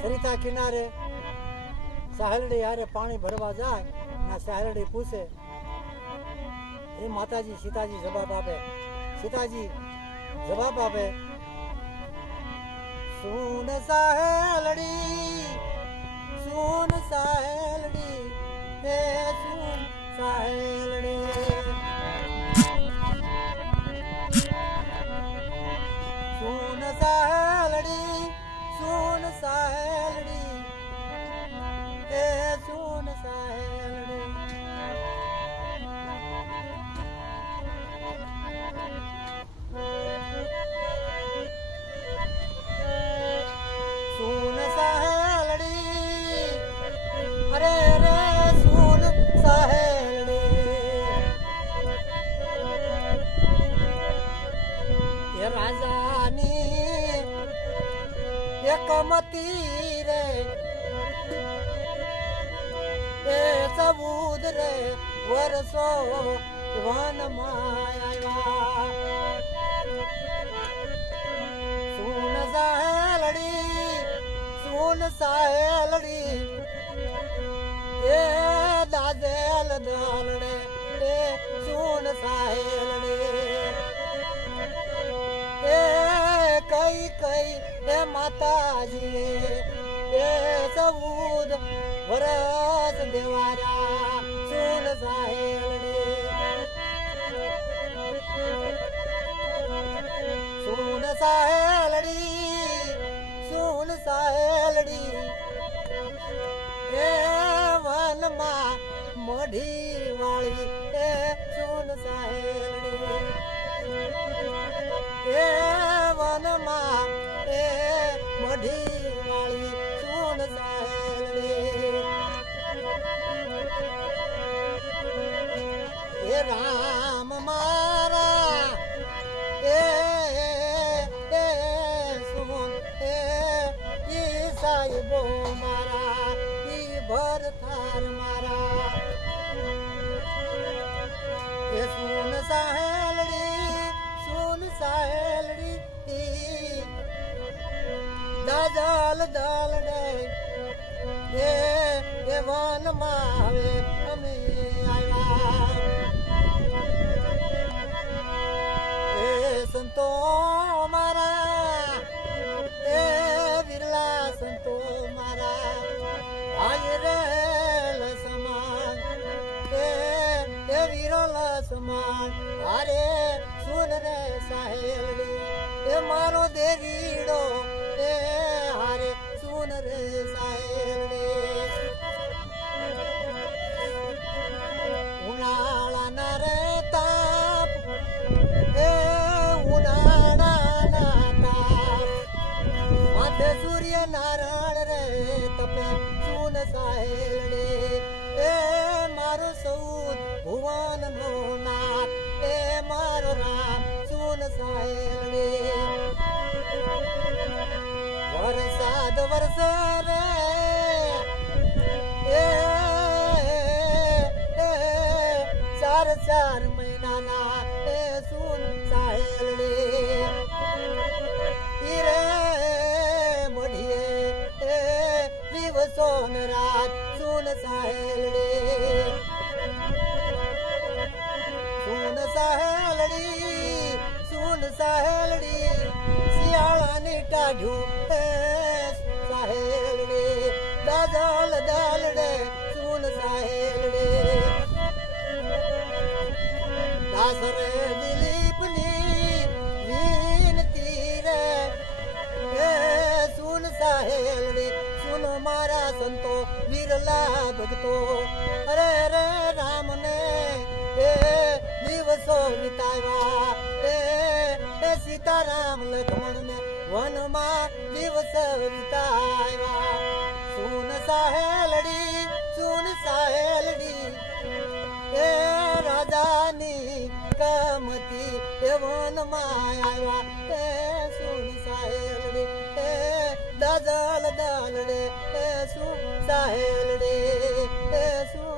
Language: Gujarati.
સરિતા કિનારે સાહેલડી હારે પાણી ભરવા જાય ના સાહેલડી પૂછે એ માતાજી સીતાજી જવાબ આપે સીતાજી જવાબ આપે સુન સાહેલડી સુન સાહેલડી હે સુન સાહેલડી સુન સાહેલડી સુન સાહેલડી હે સુન સાહેલડી સુન સાહેલડી અરે રે સુન સાહેલડી એ રાજાની એકમતી રે એ સબૂદ રે વરસો વનમાં આવ્યા સુન સાહેલડી સુન સાહેલડી એ દાદેલ દાલડે એ સુન સાહેલડી એ કઈ કઈ એ માતાજી એ સબૂદ વરસ દેવારા સુન સાહેલડી સુન સાહેલડી સુન સાહેલડી એ વનમાં મઢી વાળી એ સુન સાહેલડી એ વનમાં એ મઢી વાળી સુન સાહેલડી એ રામ મારા એ સુન એ સાહેબો મારા ઈ ભરથાર મારા એ સુન સાહેલડી દાદલ દાલડે એ વનમાં હવે અમે આવ્યા એ સંતો મારા એ વિરલા સંતો મારા આય રેલ સમાન એ વિરલ સમાન અરે સુન રે સાહેલડી એ મારો દેવીડો એ હારે સુન રે સાહેલડી ઉનાળાના રે તાપ એ ઉનાળાના તાપ માથે સૂર્ય નારાયણ રે તપે સુન સાહેલડી એ મારો સૌદ ભુવન નો નાથ એ મારો રામ સુન સાહેલડી વરસાદ વરસે રે ચાર ચાર મહિનાના એ સુન સાહેલડી ઈ રે મઢીએ એ દિવસો ને રાત સુન સાહેલડી સુન સાહેલડી સુન સાહેલડી શિયાળાની ટાઢું એ સાહેલડી દાદલ દાલડે સુન સાહેલડી દાસરે દિલીપની વિનતી રે એ સુન સાહેલડી સુનો મારા સંતો વિરલા ભક્તો અરે રે રામને એ દિવસો વિતાવ્યા એ સીતારામ લક્ષ્મણ ને વનમાં દિવસ વિતાવ્યા સુન સાહેલડી એ રાજાની કમતી એ વનમાં આવ્યા એ સુન સાહેલડી એ દાદલ દાલડે એ સુન સાહેલડી એ સુન